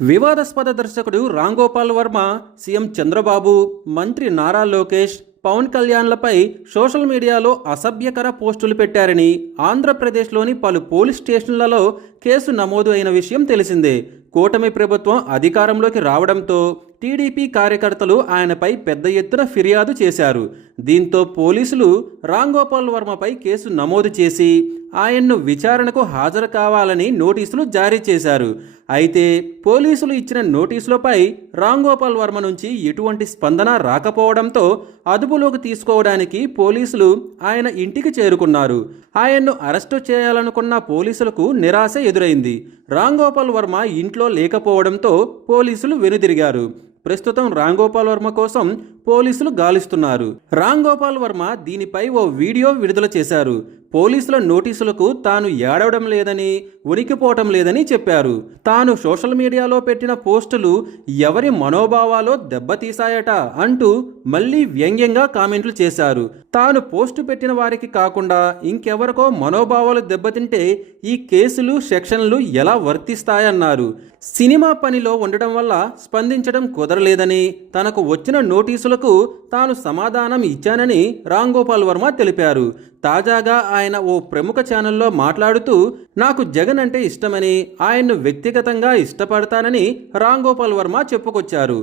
వివాదాస్పద దర్శకుడు రామ్ గోపాల్ వర్మ, సీఎం చంద్రబాబు, మంత్రి నారా లోకేష్, పవన్ కళ్యాణ్లపై సోషల్ మీడియాలో అసభ్యకర పోస్టులు పెట్టారని ఆంధ్రప్రదేశ్లోని పలు పోలీస్ స్టేషన్లలో కేసు నమోదు అయిన విషయం తెలిసిందే. కూటమి ప్రభుత్వం అధికారంలోకి రావడంతో టీడీపీ కార్యకర్తలు ఆయనపై పెద్ద ఎత్తున ఫిర్యాదు చేశారు. దీంతో పోలీసులు రామ్ గోపాల్ వర్మపై కేసు నమోదు చేసి ఆయన్ను విచారణకు హాజరు కావాలని నోటీసులు జారీ చేశారు. అయితే పోలీసులు ఇచ్చిన నోటీసులపై రామ్ గోపాల్ వర్మ నుంచి ఎటువంటి స్పందన రాకపోవడంతో అదుపులోకి తీసుకోవడానికి పోలీసులు ఆయన ఇంటికి చేరుకున్నారు. ఆయన్ను అరెస్టు చేయాలనుకున్న పోలీసులకు నిరాశ ఎదురైంది. రామ్ గోపాల్ వర్మ ఇంట్లో లేకపోవడంతో పోలీసులు వెనుదిరిగారు. ప్రస్తుతం రామ్ గోపాల్ వర్మ కోసం పోలీసులు గాలిస్తున్నారు. రామ్ గోపాల్ వర్మ దీనిపై ఓ వీడియో విడుదల చేశారు. పోలీసుల నోటీసులకు తాను ఏడవడం లేదని, ఉనికిపోవటం లేదని చెప్పారు. తాను సోషల్ మీడియాలో పెట్టిన పోస్టులు ఎవరి మనోభావాలో దెబ్బతీశాయట అంటూ మళ్ళీ వ్యంగ్యంగా కామెంట్లు చేశారు. తాను పోస్టు పెట్టిన వారికి కాకుండా ఇంకెవరికో మనోభావాలు దెబ్బతింటే ఈ కేసులు, సెక్షన్లు ఎలా వర్తిస్తాయన్నారు. సినిమా పనిలో ఉండటం వల్ల స్పందించడం కుదరలేదని, తనకు వచ్చిన నోటీసులకు తాను సమాధానం ఇచ్చానని రామ్ గోపాల్ వర్మ తెలిపారు. తాజాగా ఆయన ఓ ప్రముఖ ఛానల్లో మాట్లాడుతూ, నాకు జగన్ అంటే ఇష్టమని, ఆయన్ను వ్యక్తిగతంగా ఇష్టపడతానని రామ్ గోపాల్ వర్మ చెప్పుకొచ్చారు.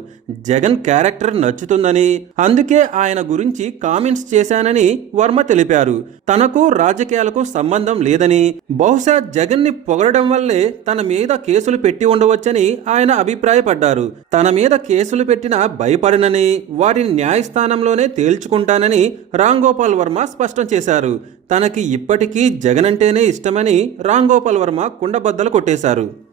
జగన్ క్యారెక్టర్ నచ్చుతుందని, అందుకే ఆయన గురించి కామెంట్స్ చేశానని వర్మ తెలిపారు. తనకు రాజకీయాలకు సంబంధం లేదని, బహుశా జగన్ని పొగడడం వల్లే తన మీద కేసులు పెట్టి ఉండవచ్చని ఆయన అభిప్రాయపడ్డారు. తన మీద కేసులు పెట్టినా భయపడనని, వాటిని న్యాయస్థానంలోనే తేల్చుకుంటానని రామ్ గోపాల్ వర్మ స్పష్టం చేశారు. తనకి ఇప్పటికీ జగన్ అంటేనే ఇష్టమని రామ్ గోపాల్ వర్మ కుండబద్దలు కొట్టేశారు.